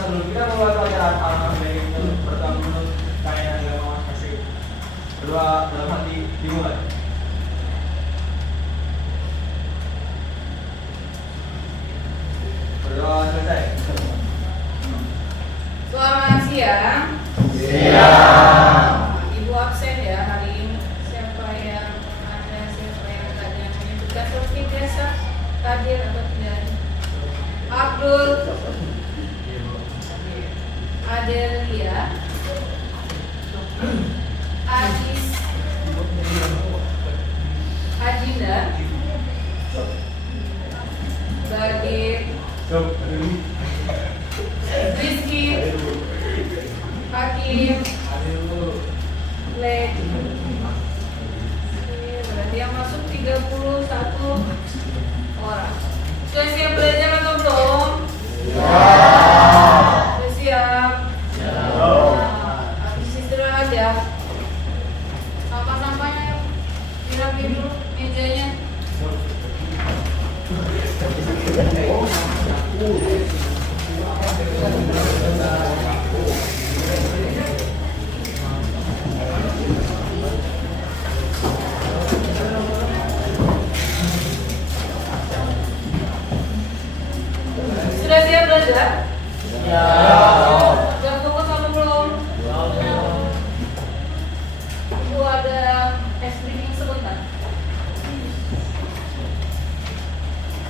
sebelum kita mulai pelajaran hal-hal baik itu pertama menurut kalian yang mau kasih kedua dalam hati dimulai. Berdoa selesai. Selamat siang. Siang. Ibu absen ya hari ini. Siapa yang ada, siapa yang tidak ada yang punya tugas seperti biasa hadir atau tidak? Abdul, Adelia, Adis, Ajinda, Bagir, Rizky, Hakim, Lek. Berarti yang masuk 31 orang. Sudah siap belajar atau belum? Sudah siap? Habis istirahat ya. Sampah-sampahnya dirapiin dulu mejanya. Sudah siap belajar? Sudah fokus atau belum? Ibu ada reading sebentar.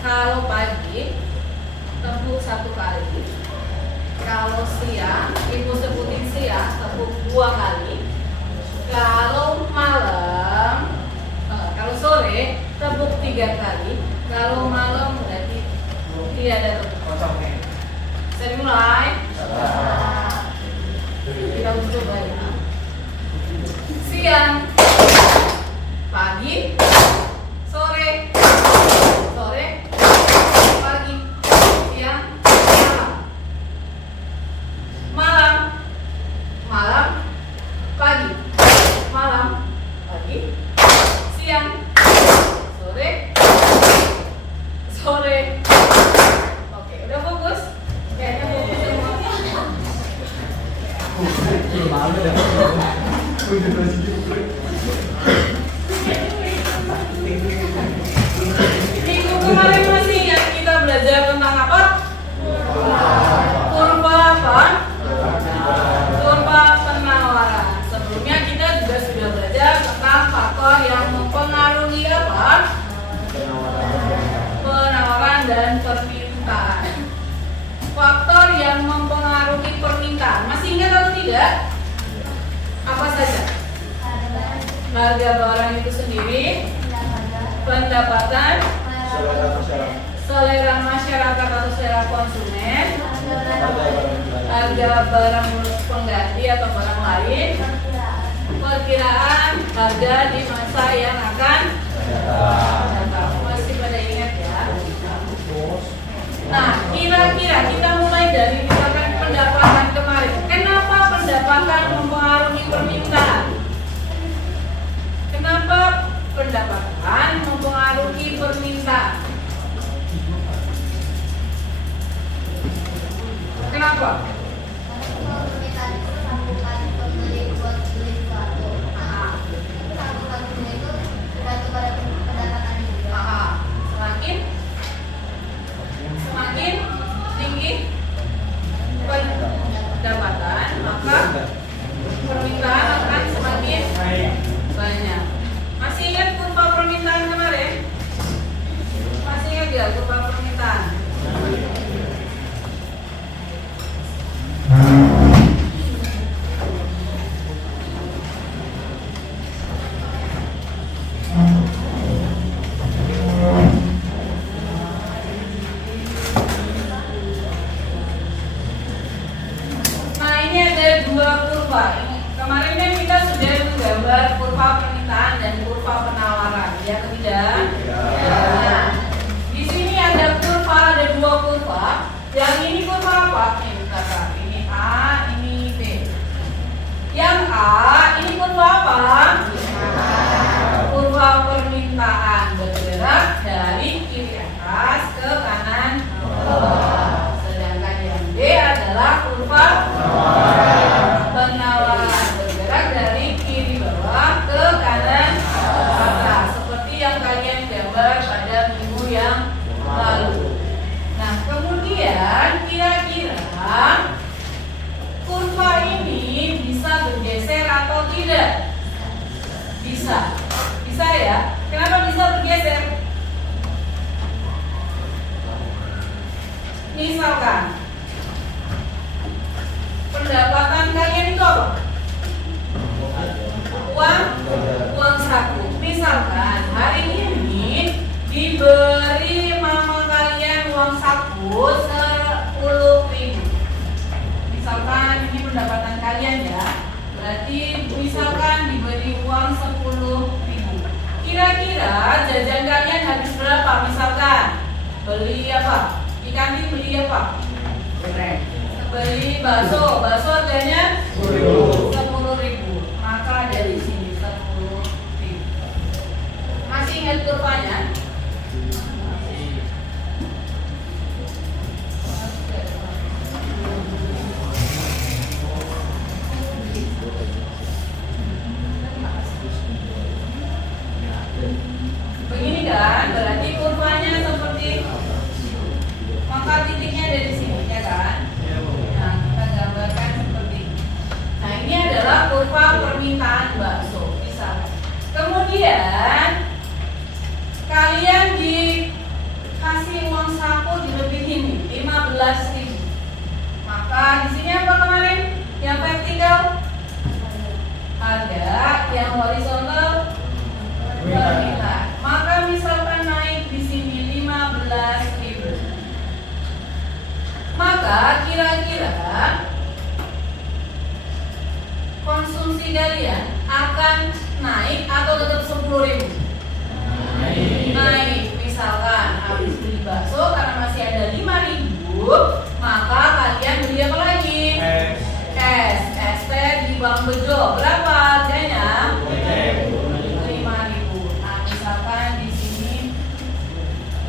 Kalau pagi tepuk 1 kali. Kalau siang, ibu sebutin siang tepuk 2 kali. Kalau malam, kalau sore tepuk 3 kali. Kalau malam berarti tidak ada tepuk. Bisa dimulai? Kita coba ya. Siang, pagi, sore, sore, pagi, siang, malam, malam, pagi, malam, pagi, siang, sore, sore. Oke, udah fokus? Kayaknya fokus semua. Minggu kemarin masih ingat kita belajar tentang apa? Kurva apa? Kurva penawaran. Sebelumnya kita juga sudah belajar tentang faktor yang mempengaruhi apa? Penawaran dan permintaan. Faktor yang mempengaruhi permintaan. Masih ingat atau tidak? Apa saja? Harga barang itu sendiri, pendapatan, selera masyarakat atau selera konsumen, harga barang pengganti atau barang lain, perkiraan harga di masa yang akan datang. Masih pada ingat ya? Nah, kira-kira kita mulai dari misalkan pendapatan kemarin. Kenapa pendapatan mempengaruhi permintaan? Kenapa pendapatan mempengaruhi permintaan? Kenapa? Permintaan itu sambungan pembeli buat beli sesuatu. Sambungan itu tergantung pada pendapatan juga. Semakin tinggi Bisa. Bisa ya? Kenapa bisa bergeser? Misalkan pendapatan kalian itu apa? Uang saku. Misalkan hari ini diberi mama kalian uang saku 10.000. Misalkan ini pendapatan kalian ya. Berarti misalkan diberi uang 10.000. Kira-kira jajan kalian habis berapa? Misalkan beli apa? Di kantin beli apa? Beli bakso. Bakso harganya 10.000. Maka dari sini 10.000. Masih ingat kurvanya? Begini kan? Berarti kurvanya seperti maka titiknya ada di sini ya kan? Nah, kita gambarkan seperti ini. Nah, ini adalah kurva permintaan bakso. Bisa. Kemudian kalian dikasih uang saku dilebihin nih 15.000. Maka di sini apa kemarin? Yang vertikal ada, yang horizontal permintaan. Maka misalkan naik di sini 15.000. Maka kira-kira konsumsi kalian akan naik atau tetap 10.000? Naik. Misalkan habis beli bakso karena masih ada 5.000, maka kalian beli apa lagi? Es teh di Bang Bejo. Berapa harganya? 5.000. Nah, misalkan di sini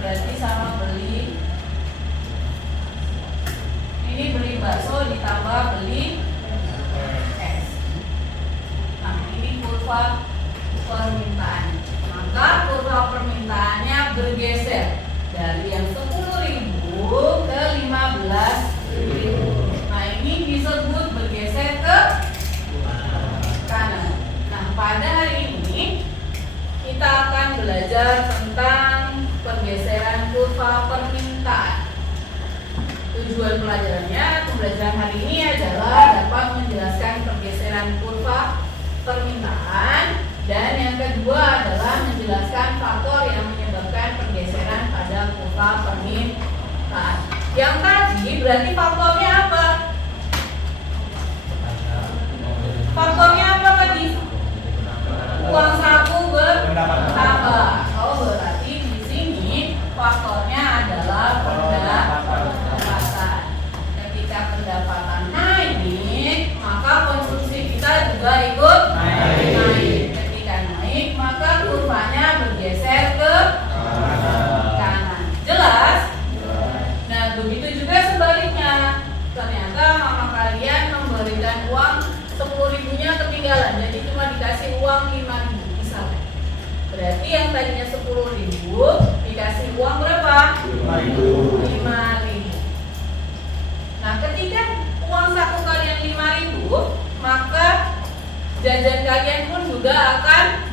berarti sama beli. Ini beli bakso ditambah beli es. Nah, ini kurva permintaan. Maka kurva permintaannya bergeser dari yang 10.000 ke 15.000. Nah, ini disebut bergeser ke kanan. Nah, pada hari ini kita akan belajar tentang pergeseran kurva permintaan. Tujuan pembelajaran hari ini adalah dapat menjelaskan pergeseran kurva permintaan, dan yang kedua adalah menjelaskan faktor yang menyebabkan pergeseran pada kurva permintaan. Yang tadi berarti faktornya apa? Faktornya apa tadi? Uang saku bertambah. Oh, berarti di sini faktornya adalah pendapatan. Ketika pendapatan naik, maka konsumsi kita juga ikut naik. Ketika naik, maka kurvanya bergeser ke kanan. Jelas? Nah, begitu juga sebaliknya. Ternyata mama kalian memberikan uang 10.000-nya ketinggalan, jadi cuma dikasih uang 5.000 misalnya. Berarti yang tadinya 10.000 dikasih uang berapa? 5.000. Nah, ketika uang saku kalian 5.000, maka jajan kalian pun juga akan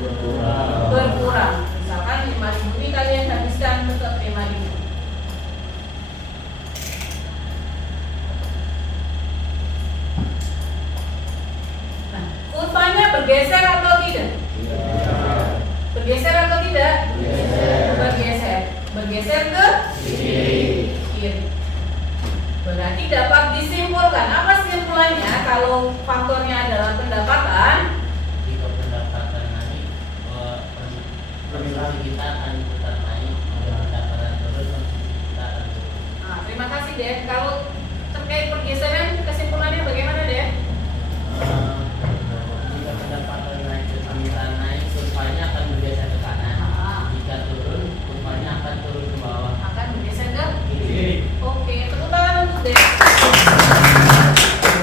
berkurang. Misalkan 5.000 ini kalian habiskan tetap 5.000. Nah, kurvanya bergeser atau tidak? Bergeser atau tidak? Bergeser. Bergeser ke kiri. Berarti dapat disimpulkan. Apa kesimpulannya kalau faktornya adalah pendapatan? Jika pendapatan naik, konsumsi kita akan ikutan naik. Jika pendapatan turun, konsumsi kita akan turun. Nah, terima kasih deh. Kalau terkait pergeseran, kesimpulannya bagaimana deh? Jika pendapatan naik, permintaan naik, kurvanya akan bergeser ke kanan. Jika turun, kurvanya akan turun ke bawah. Akan bergeser ke Kiri. Oke, tepuk tangan untuk deh.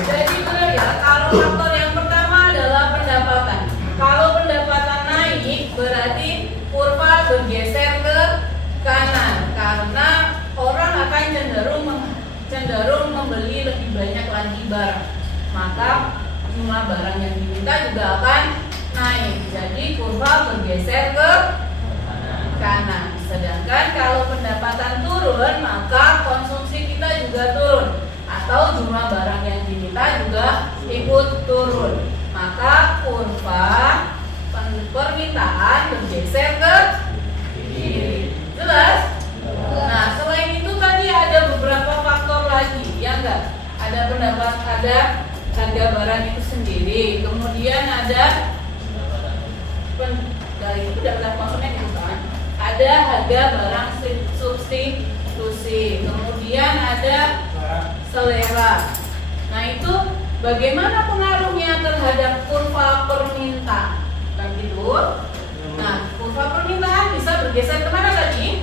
Jadi benar ya, kalau faktor yang pertama adalah pendapatan. Kalau pendapatan naik, berarti kurva bergeser ke kanan karena orang akan cenderung membeli lebih banyak lagi barang. Maka jumlah barang yang diminta juga akan naik. Jadi kurva bergeser ke kanan. Sedangkan kalau pendapatan turun, maka konsumsi kita juga turun, atau jumlah barang yang diminta juga ikut turun. Maka kurva permintaan bergeser ke kiri. Jelas? Nah, selain itu tadi ada beberapa faktor lagi, ya enggak? Ada harga barang itu sendiri, kemudian ada dari itu dapat konsumen itu kan. Ada harga barang substitusi, kemudian ada selera. Nah, itu bagaimana pengaruhnya terhadap kurva permintaan? Kan gitu. Nah, kurva permintaan bisa bergeser kemana tadi?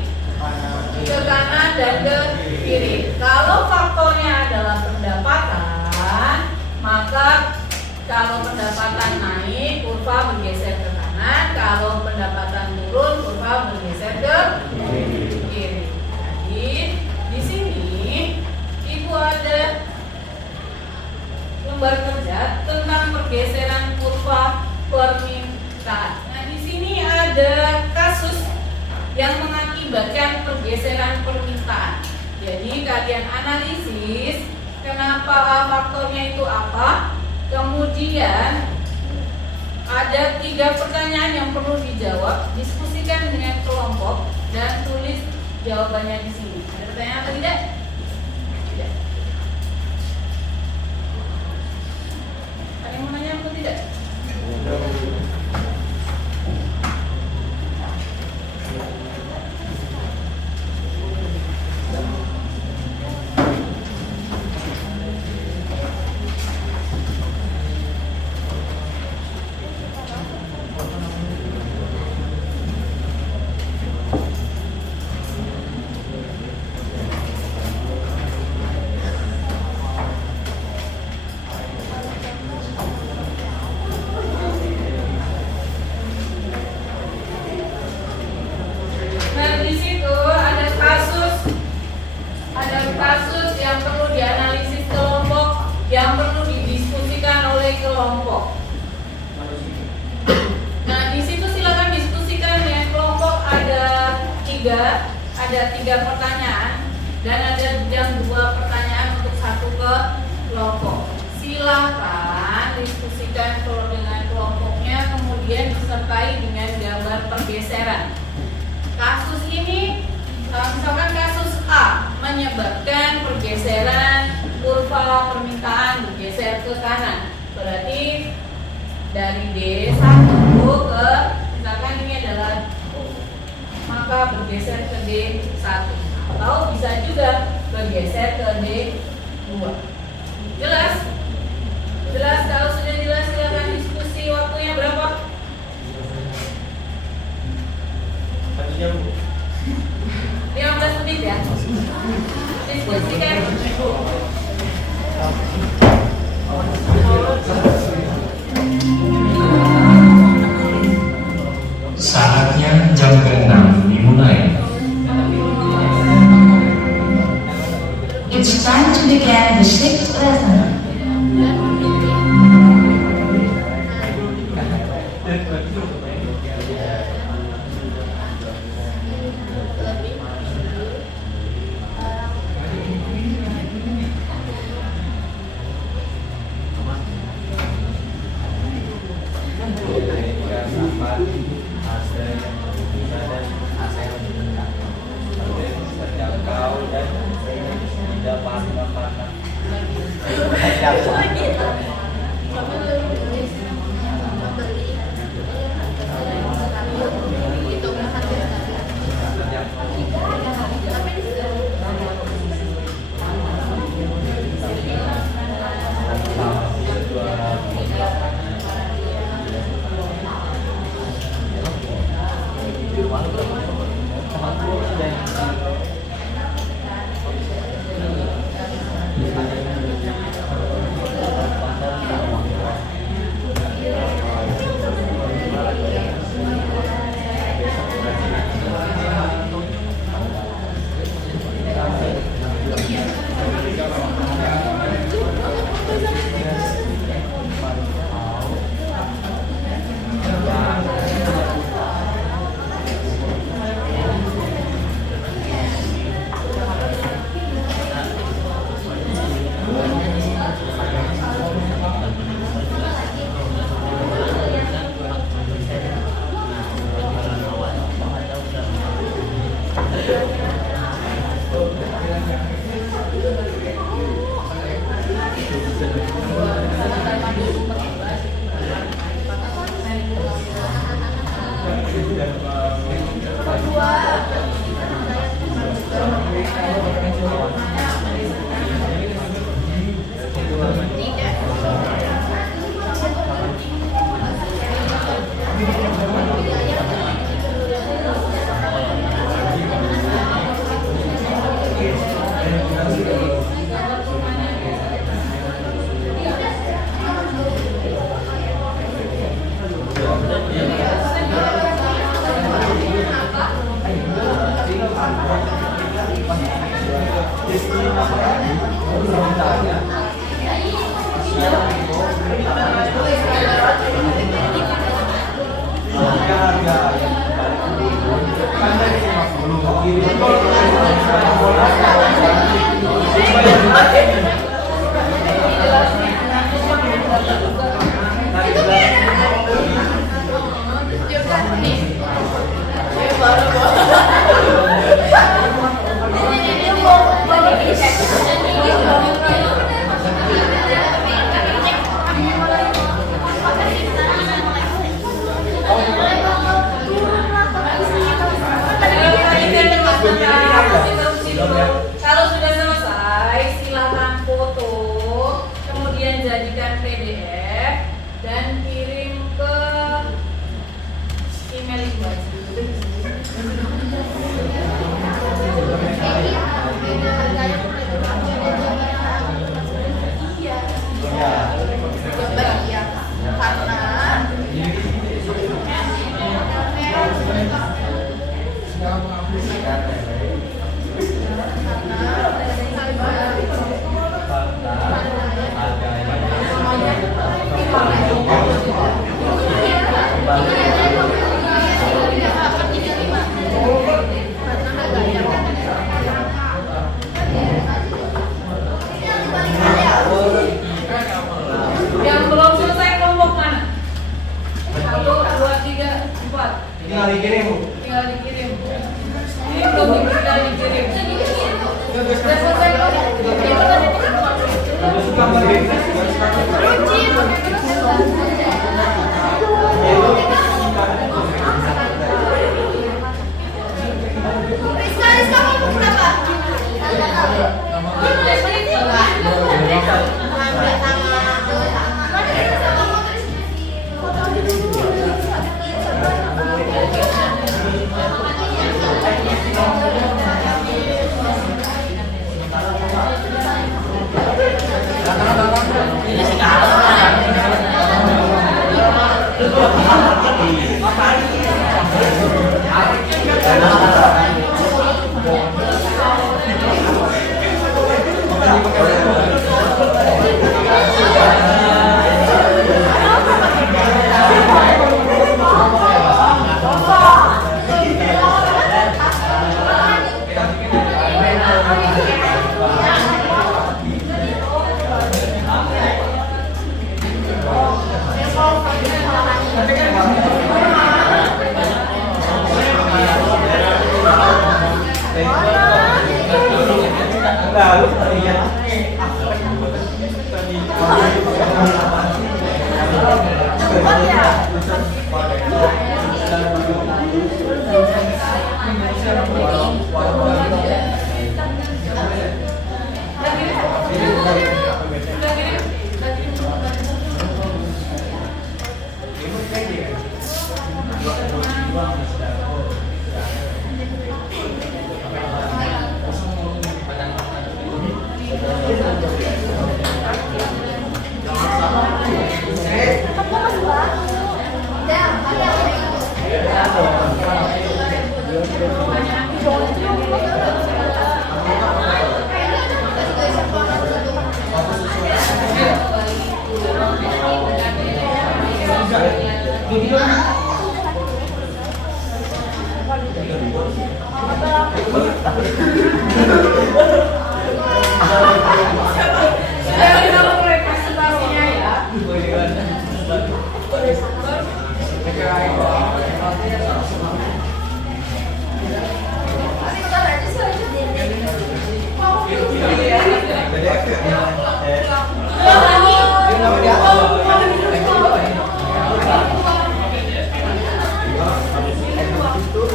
Ke kanan dan ke kiri. Kalau faktornya adalah pendapatan, maka kalau pendapatan naik, kurva bergeser ke kanan. Kalau pendapatan turun, kurva bergeser ke kiri. Jadi di sini Ibu ada lembar kerja tentang pergeseran kurva permintaan. Nah, di sini ada kasus yang mengakibatkan pergeseran permintaan. Jadi kalian analisis kenapa faktornya itu apa. Kemudian ada 3 pertanyaan yang perlu dijawab, diskusikan dengan kelompok dan tulis jawabannya di sini. Ada pertanyaan atau tidak? Tidak. Ada yang mau nanya atau tidak? Ada 3 pertanyaan dan ada yang 2 pertanyaan untuk 1 kelompok. Silakan diskusikan dengan kelompoknya, kemudian disertai dengan gambar pergeseran. Kasus ini, misalkan kasus A menyebabkan pergeseran kurva permintaan bergeser ke kanan. Berarti dari D1 ke, misalkan ini adalah, maka bergeser ke D1, atau bisa juga bergeser ke D2. Jelas? Jelas? Kalau sudah jelas silakan diskusi. Waktunya berapa? 1 jam. 15 menit ya. Diskusikan. Saatnya jam ke-6 dimulai. It's time to begin the 6th lesson. Kalau sudah selesai, silakan foto, kemudian jadikan PDF dan kirim ke email ibu aja. Yang belum selesai kelompok mana? 1, 2, 3, 4. Tinggal dikirim, Bu. Tinggal dikirim. Ini belum tinggal dikirim. Sudah selesai Rizka kamu berapa?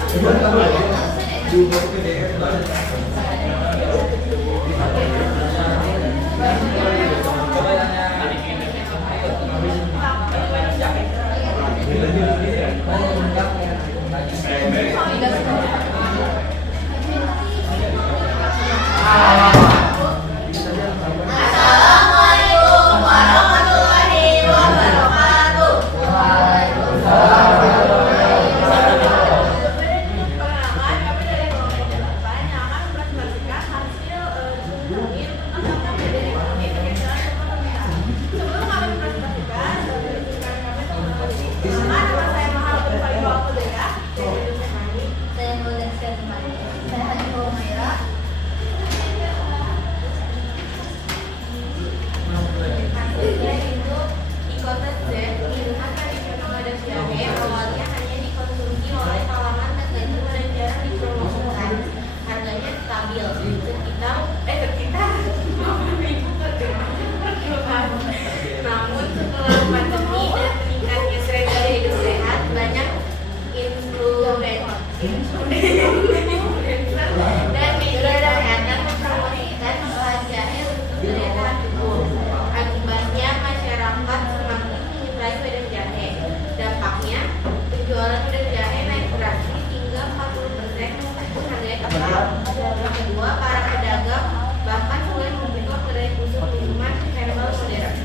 Assalamualaikum warahmatullahi wabarakatuh. Perkenalkan, kami dari kelompok 8 yang akan mempresentasikan hasil jurnal tentang pembelajaran ekonomi pengejaran dan permintaan. Sebelum kami mempresentasikan, izinkan kami terlebih dahulu. Nama saya Mahalatun Faridul Al-Qudera dari dosen kami. Saya Maudah Sekali. Saya Hanifah Umaira. Hasilnya itu ikotet Z minuman tradisional dan jahe awalnya hanya dikonsumsi oleh kalangan tertentu dan jarang dipromosikan. Harganya stabil sekitar 5.000 per kilogram. Namun setelah pandemi dan meningkatnya tren gaya hidup sehat, banyak influencer dan media kesehatan mempromosikan olahan jahe untuk daya tahan tubuh. Akibatnya masyarakat semakin menyukai wedang jahe. Dampaknya penjualan wedang jahe naik drastis hingga 40% meskipun harganya tetap. Yang kedua, para pedagang bahkan mulai membuka kedai khusus minuman herbal modern.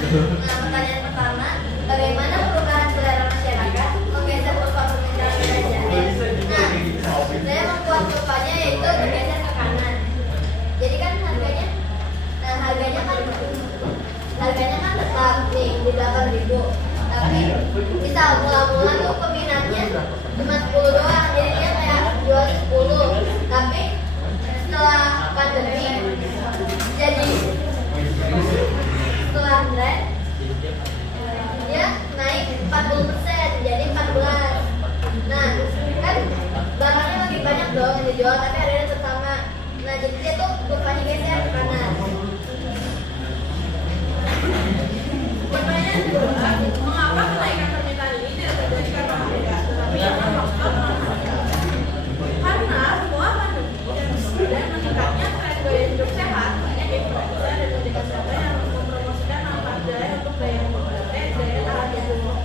Nah, pertanyaan pertama, bagaimana perubahan selera masyarakat menggeser kurva permintaan wedang jahe? Nah, saya membuat kurvanya yaitu bergeser ke kanan. Jadi kan harganya kan tetap nih di 8.000. Tapi bisa mula-mula tuh peminatnya cuma 10 doang. Jadi dia kayak jual 10. Tapi setelah pandemi jadi setelah tren dia naik 40% jadi 14. Nah, kan barangnya makin banyak dong yang dijual tapi harganya tetap sama. Nah, jadi dia tuh kurvanya geser ke kanan. Pertanyaan kedua, mengapa kenaikan permintaan ini tidak terjadi karena harga, tetapi karena faktor non-harga? Karena setelah pandemi dan meningkatnya tren gaya hidup sehat, banyak influencer dan media kesehatan yang mempromosikan manfaat jahe untuk daya tahan tubuh.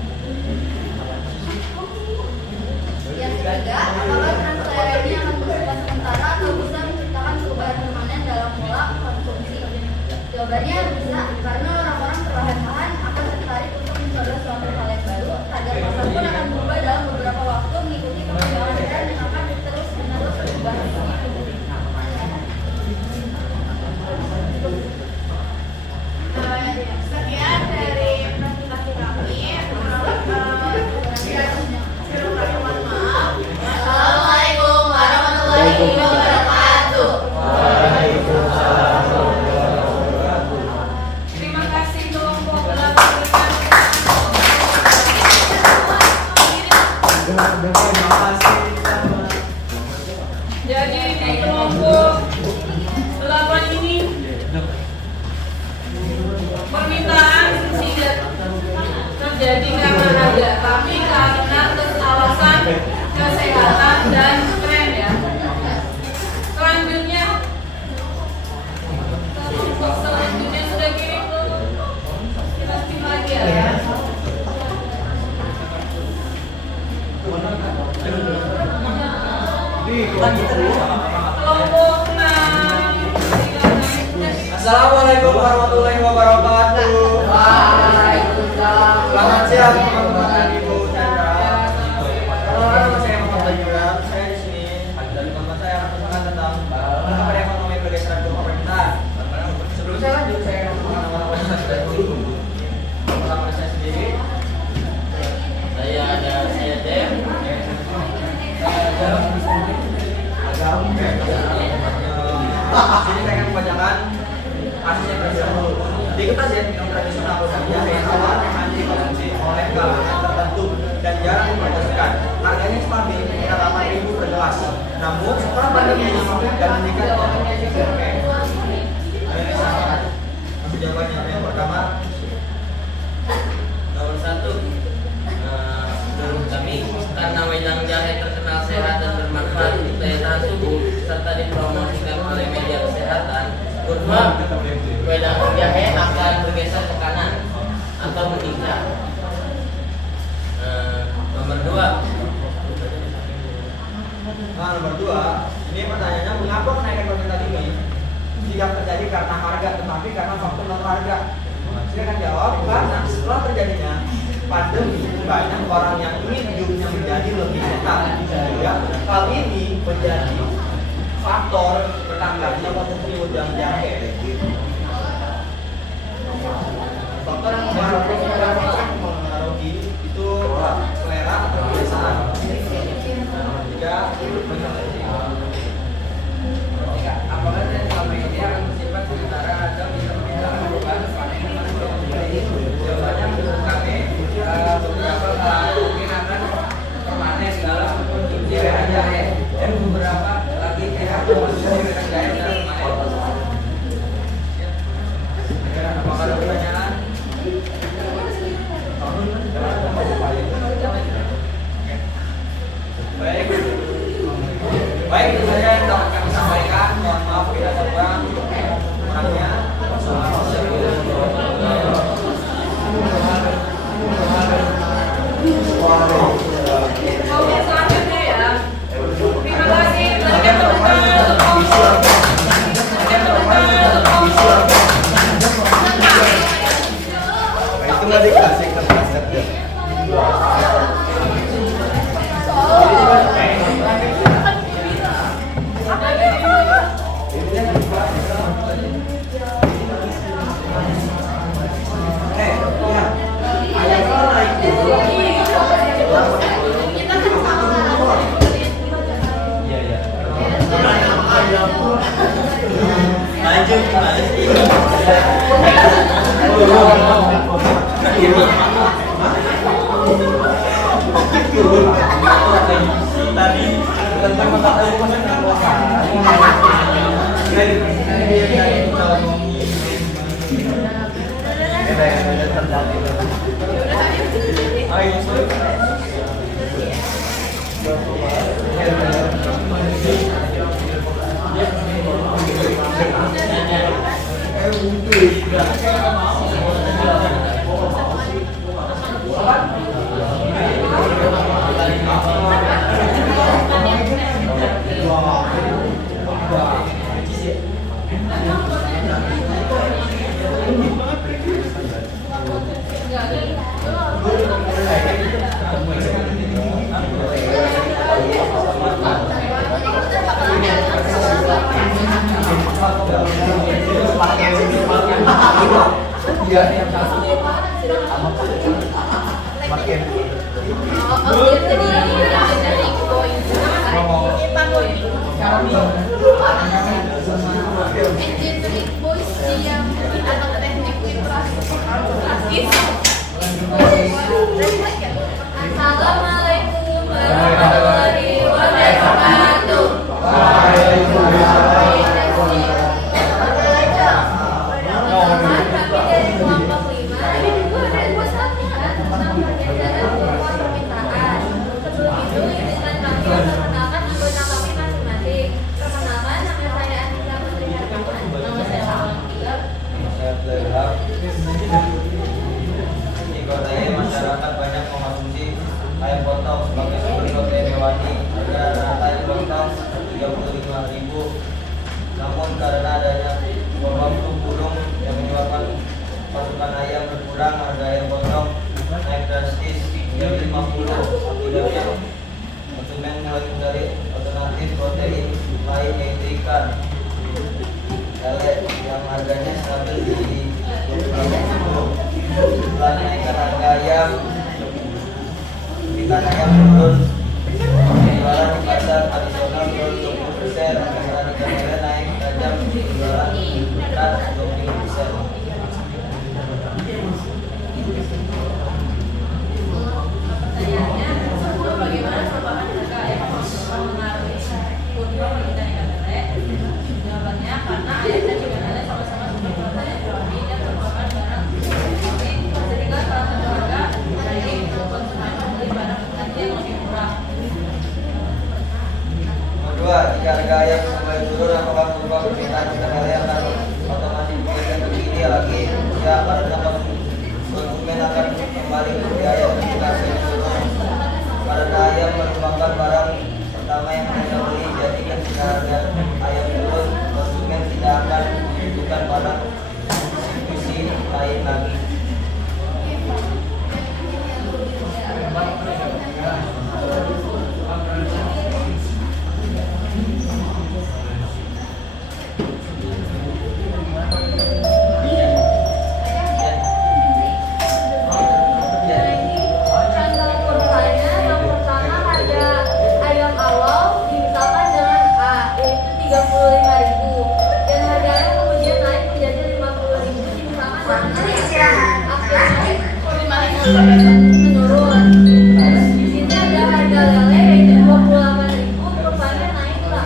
Yang ketiga, apakah tren selera ini akan bersifat sementara atau bisa menciptakan perubahan permanen dalam pola konsumsi? Jawabannya bisa, karena orang-orang perlahan-lahan akan tertarik untuk mencoba suatu hal yang baru. Tagar pasar pun akan berubah dalam beberapa waktu mengikuti perkembangan tren yang akan terus-menerus berubah. Sekian dari presentasi kami. Mohon maaf. Assalamualaikum warahmatullahi wabarakatuh. Terima kasih kelompok 8. Jadi di kelompok 8 ini permintaan tidak terjadi karena harga, tapi karena alasan kesehatan dan tren ya. Selanjutnya sudah kirim ke kita skip lagi ya. Kelompok 6. Assalamualaikum warahmatullahi wabarakatuh. Waalaikumsalam. Selamat siang teman-teman dan Ibu Chandra. Nama saya Muhammad Bajuran. Saya di sini dan teman saya akan berbicara tentang bagaimana ekonomi pergeseran kurva permintaan. Sebelum saya lanjut, saya akan mengenalkan nama saya dulu. Nama saya sendiri. Saya ada Dem. Sini saya akan membacakan hasil yang tersebut. Di kertas ya, minum tradisional jahe awalnya hanya dikonsumsi oleh kalangan tertentu dan jarang dipromosikan. Harganya stabil sekitar 8.000 per gelas. Namun setelah pandemi dan meningkat jawabannya yang pertama Nomor 1. atau menikah. Nomor 2. Nah, nomor 2, ini pertanyaannya, mengapa kenaikan permintaan ini tidak terjadi karena harga tetapi karena faktor non harga? Silakan jawab. Karena setelah terjadinya pandemi, banyak orang yang ingin hidupnya menjadi lebih sehat. Ya, hal ini menjadi faktor bertambahnya konsumsi udang jahe. Faktor yang mempengaruhi itu selera atau kebiasaan. Apakah saya selama ini akan bersifat sementara atau bisa melakukan panen jawabannya menurut kami beberapa mungkin akan permanen dalam konsumsi wedang jahe dan beberapa lagi tidak konsumsi wedang jahe dalam permanen. Apakah ada pertanyaan? Baik, itu saja yang dapat kami sampaikan. Mohon maaf bila kurang kurangnya. Oke, selanjutnya ya. Terima kasih. Berikan tepuk tangan untuk Komsel. Berikan tepuk tangan untuk Komsel. Itu nggak dikasih kertas ya. Lanjut gimana sih? Tadi tentang Assalamualaikum warahmatullahi wabarakatuh. Kami dari kelompok 5 memutuskan tentang pergeseran kurva permintaan. Sebelum itu, izinkan kami memperkenalkan anggota kami masing-masing. Perkenalkan, nama saya Anissa Putri Hartawan. Nama saya Alhamdulillah. Di kota ini masyarakat banyak mengonsumsi air potong sebagai sumber protein hewani. Harga rata air potong 35.000. Namun karena adanya wabah flu burung yang menyebabkan pasokan ayam berkurang, harga ayam potong naik drastis menjadi 50. Akibatnya konsumen mulai mencari alternatif protein lain yaitu ikan lele yang harganya stabil di 20. Setelah naikkan harga ayam, ikan ayam turun. Penjualan di pasar tradisional turun 20%, sementara ikan lele naik tajam, penjualan berat 25%. Pertanyaannya, bagaimana perubahan harga ayam mempengaruhi kurva permintaan ikan lele? Jawabannya, karena ayam dan ikan lele sama-sama sumber protein hewani dan merupakan barang konsumsi, sehingga salah satu harga dari konsumen membeli barang ikan yang lebih murah. paling tinggi ayam dikasih turun. Karena ayam merupakan barang pertama yang kita beli, jadi ketika harga ayam turun, konsumen tidak akan membutuhkan barang substitusi lain lagi. Contoh kurvanya yang pertama harga ayam awal dimisahkan dengan A yaitu 35.000 dan harga ayam kemudian naik menjadi 50.000 dimisahkan dengan akhirnya menurun. Di sini ada harga lele yaitu 28.000, kurvanya naik ke 8.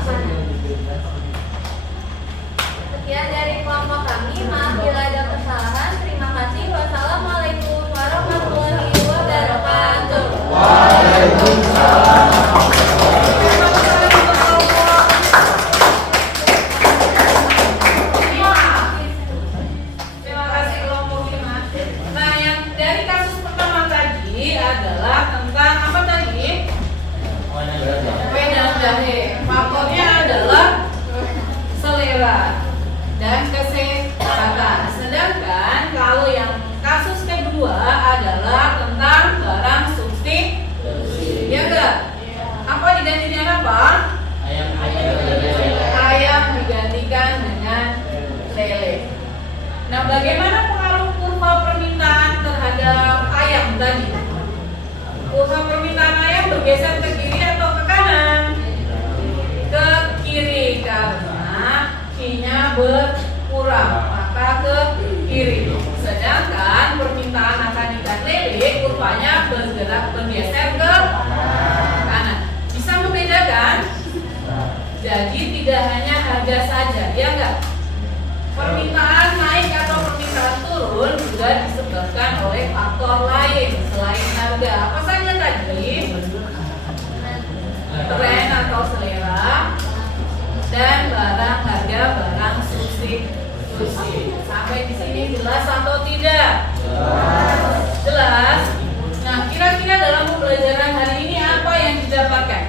Sekian dari kelompok kami, maaf bila ada kesalahan. Terima kasih. Wassalamualaikum warahmatullahi wabarakatuh. Terima kasih kelompok 5. Nah, yang dari kasus pertama tadi adalah tentang apa tadi? Kue dan jahe. Faktornya adalah selera dan kesehatan. Sedangkan kalau yang kasus kedua adalah tentang barang substitusi. Ya enggak? Apa diganti dengan apa? Ayam digantikan dengan lele. Nah, bagaimana pengaruh kurva permintaan terhadap ayam tadi? Kurva permintaan ayam bergeser ke kiri atau ke kanan? Ke kiri karena Q-nya berkurang, maka ke kiri. Sedangkan permintaan akan ikan lele kurvanya bergeser ke kanan. Bisa membedakan? Jadi tidak hanya harga saja, ya enggak? Permintaan naik atau permintaan turun juga disebabkan oleh faktor lain selain harga. Apa saja tadi? Tren atau selera dan barang harga barang substitusi. Sampai di sini jelas atau tidak? Jelas. Nah, kira-kira dalam pembelajaran hari ini apa yang didapatkan?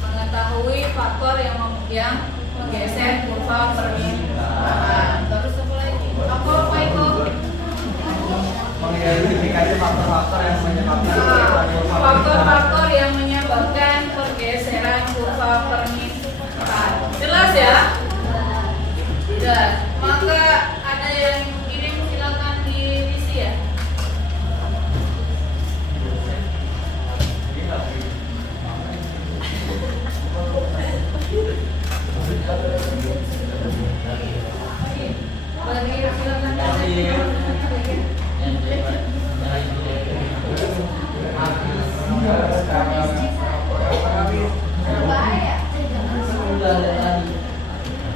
Mengetahui faktor yang menggeser kurva permintaan. Terus apa lagi? Apa Pak Iko? Mengidentifikasi faktor-faktor yang menyebabkan perubahan kurva Faktor-faktor yang menyebabkan pergeseran kurva permintaan. Jelas ya? Jelas. Maka ada yang kirim silakan diisi ya. Bagi silakan.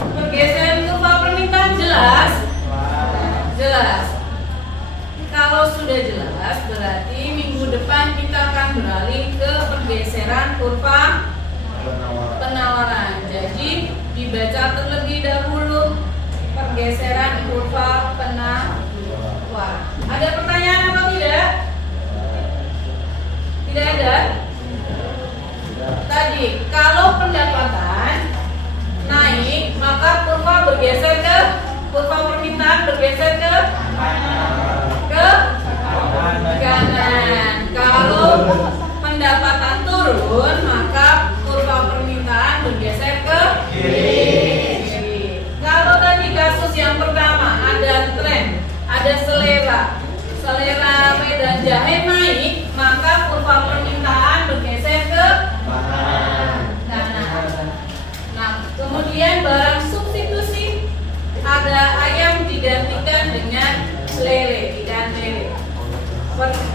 Pergeseran kurva permintaan jelas? Jelas. Kalau sudah jelas, berarti minggu depan kita akan beralih ke pergeseran kurva penawaran. Jadi dibaca terlebih dahulu pergeseran kurva penawaran. Ada pertanyaan atau tidak? Tidak ada? Tadi kalau pendapatan naik maka kurva bergeser ke kurva permintaan bergeser ke kanan. Kalau pendapatan turun maka kurva permintaan bergeser ke kiri. Kalau tadi kasus yang pertama ada tren, ada selera kue dan jahe naik, maka kurva permintaan bergeser ke kanan. Nah, kemudian barang substitusi ada ayam digantikan dengan lele, ikan lele.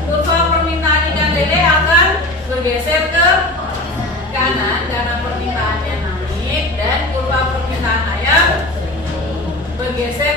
Kurva permintaan ikan lele akan bergeser ke kanan karena permintaannya naik dan kurva permintaan ayam bergeser